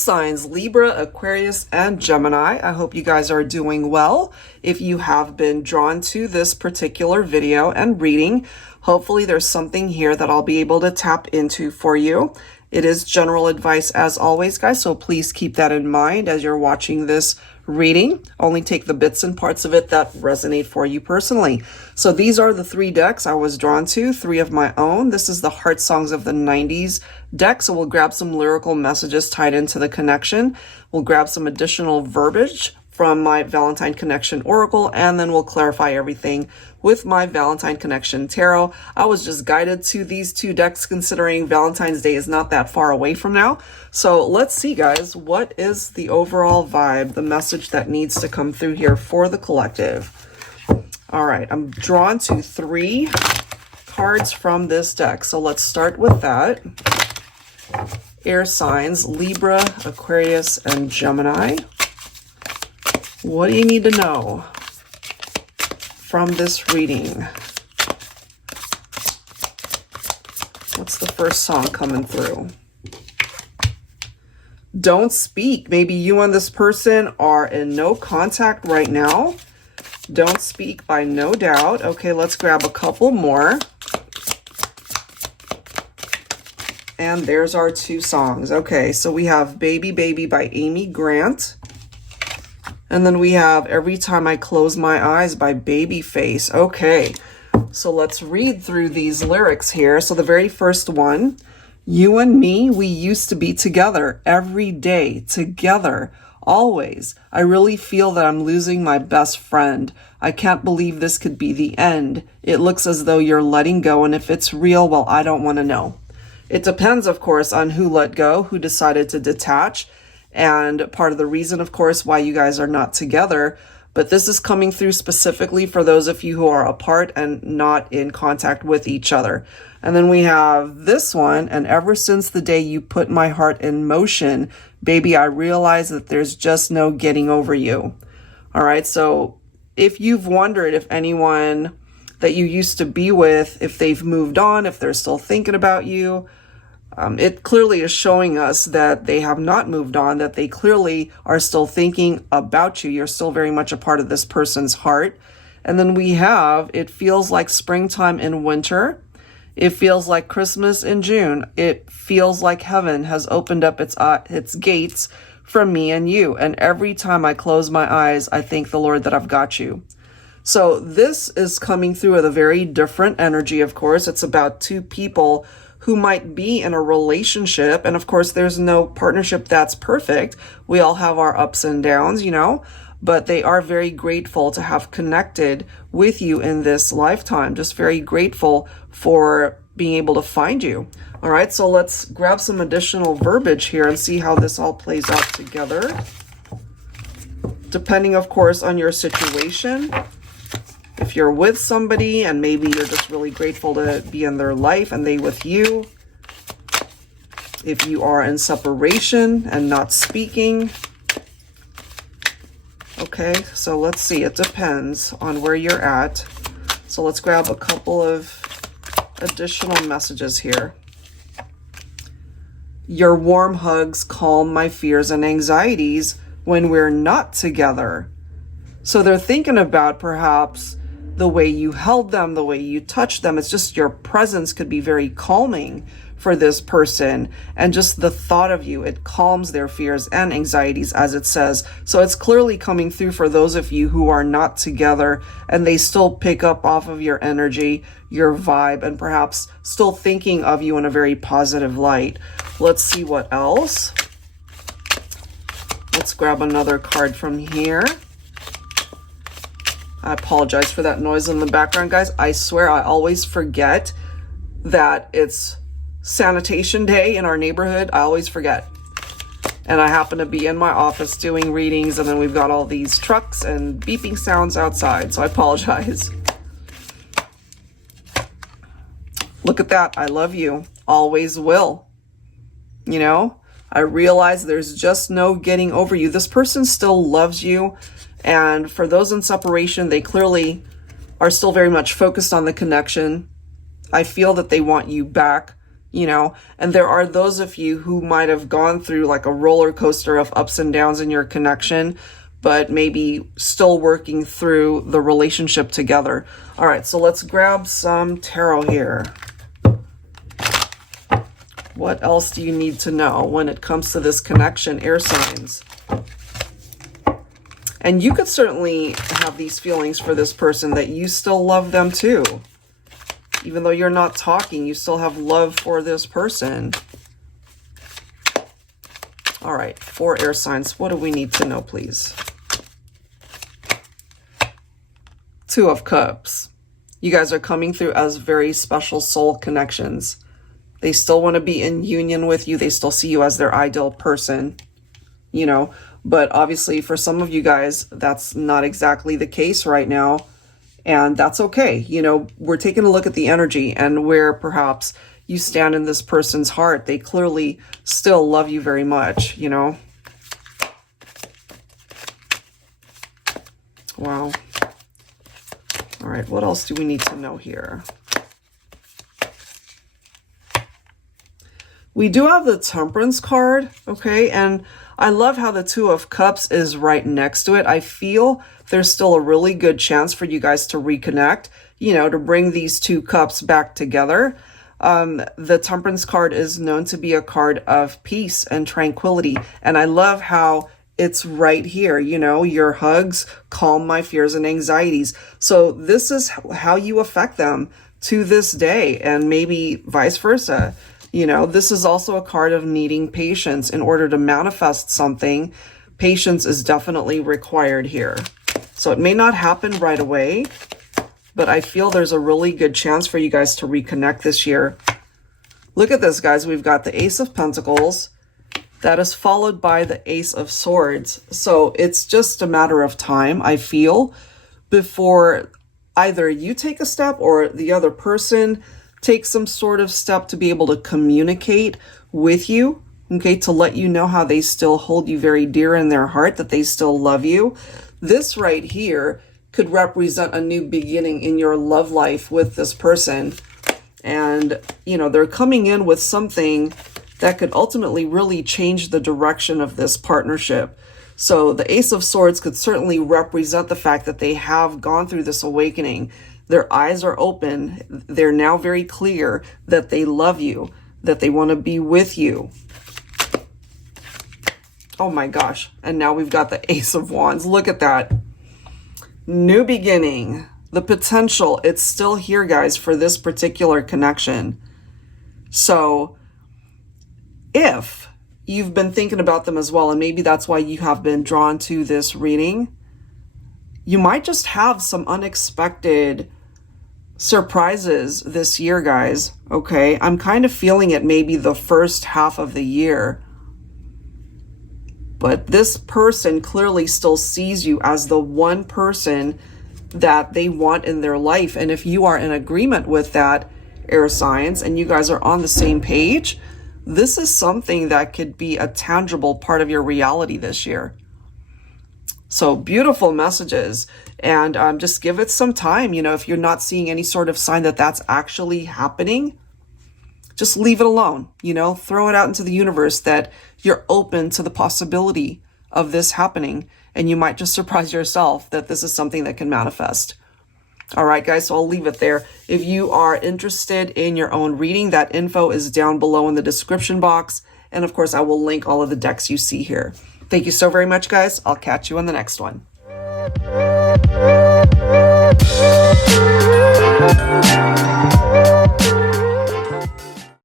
signs Libra, Aquarius, and Gemini. I hope you guys are doing well. If you have been drawn to this particular video and reading, hopefully there's something here that I'll be able to tap into for you. It is general advice as always, guys, so please keep that in mind as you're watching this reading. Only take the bits and parts of it that resonate for you personally. So these are the 3 decks I was drawn to, 3 of my own. This is the Heart Songs of the 90s deck, so we'll grab some lyrical messages tied into the connection. We'll grab some additional verbiage from my Valentine Connection Oracle, and then we'll clarify everything with my Valentine Connection Tarot. I was just guided to these 2 decks considering Valentine's Day is not that far away from now. So let's see, guys, what is the overall vibe, the message that needs to come through here for the collective? All right, I'm drawn to 3 cards from this deck. So let's start with that. Air signs, Libra, Aquarius, and Gemini. What do you need to know from this reading? What's the first song coming through? Don't speak. Maybe you and this person are in no contact right now. Don't speak by no doubt. Okay, let's grab a couple more. And there's our 2 songs. Okay, so we have Baby Baby by Amy Grant. And then we have Every Time I Close My Eyes by Babyface. Okay, so let's read through these lyrics here. So the very first one, you and me, we used to be together every day, together, always. I really feel that I'm losing my best friend. I can't believe this could be the end. It looks as though you're letting go, and if it's real, well, I don't want to know. It depends, of course, on who let go, who decided to detach. And part of the reason, of course, why you guys are not together. But this is coming through specifically for those of you who are apart and not in contact with each other. And then we have this one. And ever since the day you put my heart in motion, baby, I realize that there's just no getting over you. All right. So if you've wondered if anyone that you used to be with, if they've moved on, if they're still thinking about you, it clearly is showing us that they have not moved on, that they clearly are still thinking about you. You're still very much a part of this person's heart. And then we have, it feels like springtime in winter. It feels like Christmas in June. It feels like heaven has opened up its gates for me and you. And every time I close my eyes, I thank the Lord that I've got you. So this is coming through with a very different energy, of course. It's about 2 people who might be in a relationship. And of course, there's no partnership that's perfect. We all have our ups and downs, you know, but they are very grateful to have connected with you in this lifetime. Just very grateful for being able to find you. All right, so let's grab some additional verbiage here and see how this all plays out together. Depending, of course, on your situation. If you're with somebody and maybe you're just really grateful to be in their life and they with you. If you are in separation and not speaking. Okay, so let's see. It depends on where you're at. So let's grab a couple of additional messages here. Your warm hugs calm my fears and anxieties when we're not together. So they're thinking about perhaps the way you held them, the way you touched them. It's just your presence could be very calming for this person. And just the thought of you, it calms their fears and anxieties, as it says. So it's clearly coming through for those of you who are not together and they still pick up off of your energy, your vibe, and perhaps still thinking of you in a very positive light. Let's see what else. Let's grab another card from here. I apologize for that noise in the background, guys. I swear I always forget that it's sanitation day in our neighborhood. I always forget. And I happen to be in my office doing readings, and then we've got all these trucks and beeping sounds outside, so I apologize. Look at that. I love you. Always will. You know, I realize there's just no getting over you. This person still loves you. And for those in separation, they clearly are still very much focused on the connection. I feel that they want you back. you know, and there are those of you who might have gone through like a roller coaster of ups and downs in your connection, but maybe still working through the relationship together. All right, so let's grab some tarot here. What else do you need to know when it comes to this connection, air signs? And you could certainly have these feelings for this person that you still love them too. Even though you're not talking, you still have love for this person. All right, 4 air signs. What do we need to know, please? 2 of Cups. You guys are coming through as very special soul connections. They still want to be in union with you. They still see you as their ideal person, you know. But obviously for some of you guys, that's not exactly the case right now. And that's okay. You know, we're taking a look at the energy and where perhaps you stand in this person's heart. They clearly still love you very much, you know. Wow. All right, what else do we need to know here? We do have the Temperance card, okay? And I love how the 2 of Cups is right next to it. I feel there's still a really good chance for you guys to reconnect, you know, to bring these 2 cups back together. The Temperance card is known to be a card of peace and tranquility. And I love how it's right here, you know, your hugs calm my fears and anxieties. So this is how you affect them to this day, and maybe vice versa. You know, this is also a card of needing patience in order to manifest something. Patience is definitely required here. So it may not happen right away, but I feel there's a really good chance for you guys to reconnect this year. Look at this, guys. We've got the Ace of Pentacles. That is followed by the Ace of Swords. So it's just a matter of time, I feel, before either you take a step or the other person take some sort of step to be able to communicate with you, okay, to let you know how they still hold you very dear in their heart, that they still love you. This right here could represent a new beginning in your love life with this person. And, you know, they're coming in with something that could ultimately really change the direction of this partnership. So the Ace of Swords could certainly represent the fact that they have gone through this awakening. Their eyes are open. They're now very clear that they love you, that they want to be with you. Oh my gosh. And now we've got the Ace of Wands. Look at that. New beginning. The potential, it's still here, guys, for this particular connection. So if you've been thinking about them as well, and maybe that's why you have been drawn to this reading, you might just have some unexpected surprises this year, guys. Okay, I'm kind of feeling it maybe the first half of the year. But this person clearly still sees you as the one person that they want in their life. And if you are in agreement with that, air signs, and you guys are on the same page, this is something that could be a tangible part of your reality this year. So beautiful messages. And just give it some time. You know, if you're not seeing any sort of sign that that's actually happening, just leave it alone. You know, throw it out into the universe that you're open to the possibility of this happening. And you might just surprise yourself that this is something that can manifest. All right, guys, so I'll leave it there. If you are interested in your own reading, that info is down below in the description box. And of course, I will link all of the decks you see here. Thank you so very much, guys. I'll catch you on the next one.